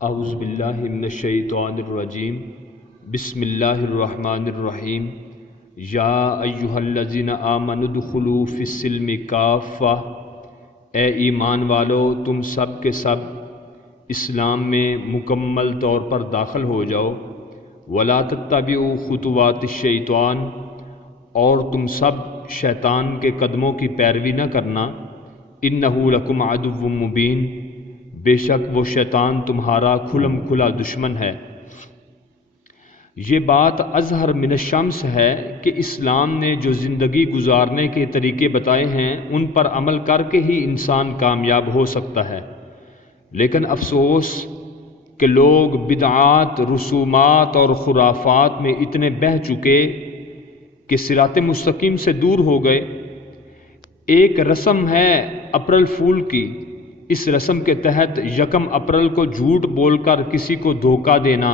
اعوذ باللہ من الشیطان الرجیم بسم اللہ الرحمن الرحیم یا ایہا الذین آمنوا ادخلوا فی السلم کافہ، اے ایمان والو تم سب کے سب اسلام میں مکمل طور پر داخل ہو جاؤ۔ ولا تتبعوا خطوات الشیطان، اور تم سب شیطان کے قدموں کی پیروی نہ کرنا۔ انہ لکم عدو مبین، بے شک وہ شیطان تمہارا کھلم کھلا دشمن ہے۔ یہ بات اظہر من الشمس ہے کہ اسلام نے جو زندگی گزارنے کے طریقے بتائے ہیں ان پر عمل کر کے ہی انسان کامیاب ہو سکتا ہے، لیکن افسوس کہ لوگ بدعات، رسومات اور خرافات میں اتنے بہہ چکے کہ صراط مستقیم سے دور ہو گئے۔ ایک رسم ہے اپریل فول کی، اس رسم کے تحت یکم اپریل کو جھوٹ بول کر کسی کو دھوکہ دینا،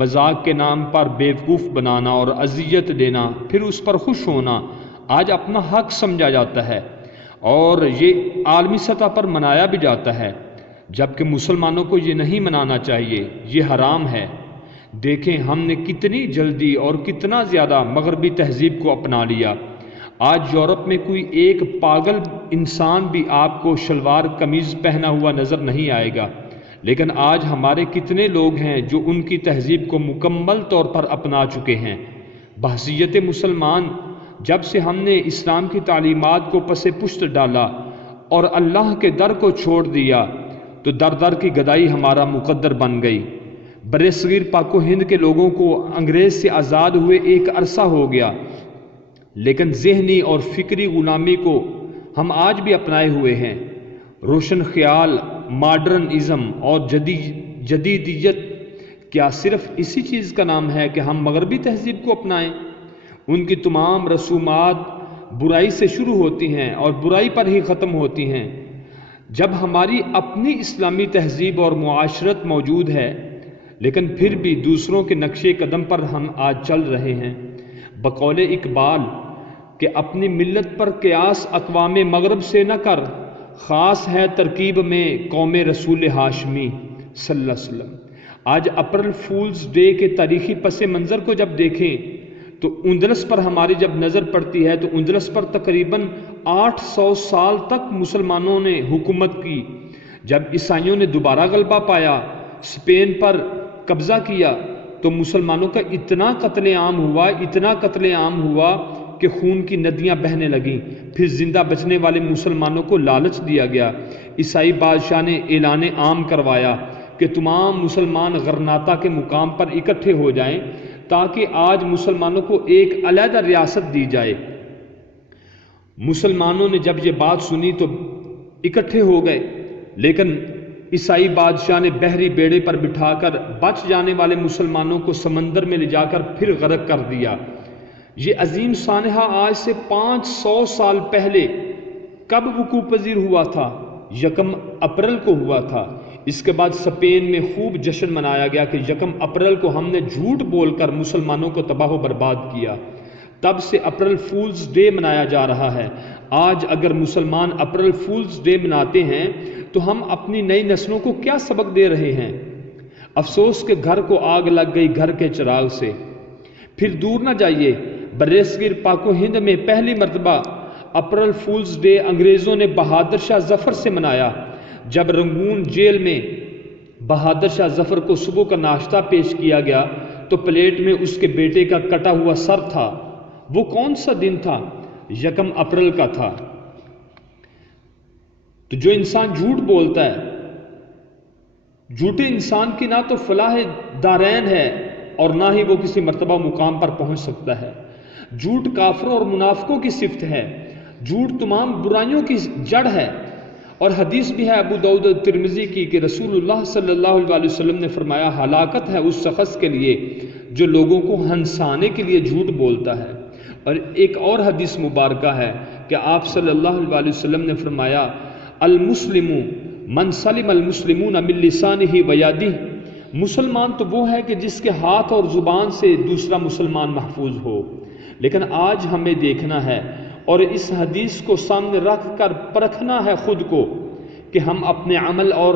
مذاق کے نام پر بیوقوف بنانا اور اذیت دینا، پھر اس پر خوش ہونا آج اپنا حق سمجھا جاتا ہے اور یہ عالمی سطح پر منایا بھی جاتا ہے، جبکہ مسلمانوں کو یہ نہیں منانا چاہیے، یہ حرام ہے۔ دیکھیں ہم نے کتنی جلدی اور کتنا زیادہ مغربی تہذیب کو اپنا لیا۔ آج یورپ میں کوئی ایک پاگل انسان بھی آپ کو شلوار قمیض پہنا ہوا نظر نہیں آئے گا، لیکن آج ہمارے کتنے لوگ ہیں جو ان کی تہذیب کو مکمل طور پر اپنا چکے ہیں۔ بحیثیت مسلمان جب سے ہم نے اسلام کی تعلیمات کو پس پشت ڈالا اور اللہ کے در کو چھوڑ دیا تو در در کی گدائی ہمارا مقدر بن گئی۔ برصغیر پاک و ہند کے لوگوں کو انگریز سے آزاد ہوئے ایک عرصہ ہو گیا، لیکن ذہنی اور فکری غلامی کو ہم آج بھی اپنائے ہوئے ہیں۔ روشن خیال، ماڈرن ازم اور جدیدیت کیا صرف اسی چیز کا نام ہے کہ ہم مغربی تہذیب کو اپنائیں؟ ان کی تمام رسومات برائی سے شروع ہوتی ہیں اور برائی پر ہی ختم ہوتی ہیں، جب ہماری اپنی اسلامی تہذیب اور معاشرت موجود ہے، لیکن پھر بھی دوسروں کے نقش قدم پر ہم آج چل رہے ہیں۔ بقول اقبال کہ اپنی ملت پر قیاس اقوام مغرب سے نہ کر، خاص ہے ترکیب میں قوم رسول ہاشمی صلی اللہ علیہ وسلم۔ آج اپریل فولز ڈے کے تاریخی پس منظر کو جب دیکھیں تو اندلس پر ہماری جب نظر پڑتی ہے تو اندلس پر تقریباً 800 سال تک مسلمانوں نے حکومت کی۔ جب عیسائیوں نے دوبارہ غلبہ پایا، اسپین پر قبضہ کیا، تو مسلمانوں کا اتنا قتل عام ہوا کہ خون کی ندیاں بہنے لگیں۔ پھر زندہ بچنے والے مسلمانوں کو لالچ دیا گیا۔ عیسائی بادشاہ نے اعلان عام کروایا کہ تمام مسلمان غرناطہ کے مقام پر اکٹھے ہو جائیں تاکہ آج مسلمانوں کو ایک علیحدہ ریاست دی جائے۔ مسلمانوں نے جب یہ بات سنی تو اکٹھے ہو گئے، لیکن عیسائی بادشاہ نے بحری بیڑے پر بٹھا کر بچ جانے والے مسلمانوں کو سمندر میں لے جا کر پھر غرق کر دیا۔ یہ عظیم سانحہ آج سے 500 سال پہلے کب وقوع پذیر ہوا تھا؟ یکم اپریل کو ہوا تھا۔ اس کے بعد اسپین میں خوب جشن منایا گیا کہ یکم اپریل کو ہم نے جھوٹ بول کر مسلمانوں کو تباہ و برباد کیا۔ تب سے اپریل فولز ڈے منایا جا رہا ہے۔ آج اگر مسلمان اپریل فولز ڈے مناتے ہیں تو ہم اپنی نئی نسلوں کو کیا سبق دے رہے ہیں؟ افسوس کہ گھر کو آگ لگ گئی گھر کے چراغ سے۔ پھر دور نہ جائیے، برصغیر پاک و ہند میں پہلی مرتبہ اپریل فولز ڈے انگریزوں نے بہادر شاہ ظفر سے منایا۔ جب رنگون جیل میں بہادر شاہ ظفر کو صبح کا ناشتہ پیش کیا گیا تو پلیٹ میں اس کے بیٹے کا کٹا ہوا سر تھا۔ وہ کون سا دن تھا؟ یکم اپریل کا تھا۔ تو جو انسان جھوٹ بولتا ہے، جھوٹے انسان کی نہ تو فلاح دارین ہے اور نہ ہی وہ کسی مرتبہ مقام پر پہنچ سکتا ہے۔ جھوٹ کافروں اور منافقوں کی صفت ہے۔ جھوٹ تمام برائیوں کی جڑ ہے، اور حدیث بھی ہے ابو داؤد ترمذی کی کہ رسول اللہ صلی اللہ علیہ وسلم نے فرمایا ہلاکت ہے اس شخص کے لیے جو لوگوں کو ہنسانے کے لیے جھوٹ بولتا ہے۔ اور ایک اور حدیث مبارکہ ہے کہ آپ صلی اللہ علیہ وسلم نے فرمایا المسلم من سلم المسلمون من لسانہ و یدہ، مسلمان تو وہ ہے کہ جس کے ہاتھ اور زبان سے دوسرا مسلمان محفوظ ہو۔ لیکن آج ہمیں دیکھنا ہے اور اس حدیث کو سامنے رکھ کر پرکھنا ہے خود کو کہ ہم اپنے عمل اور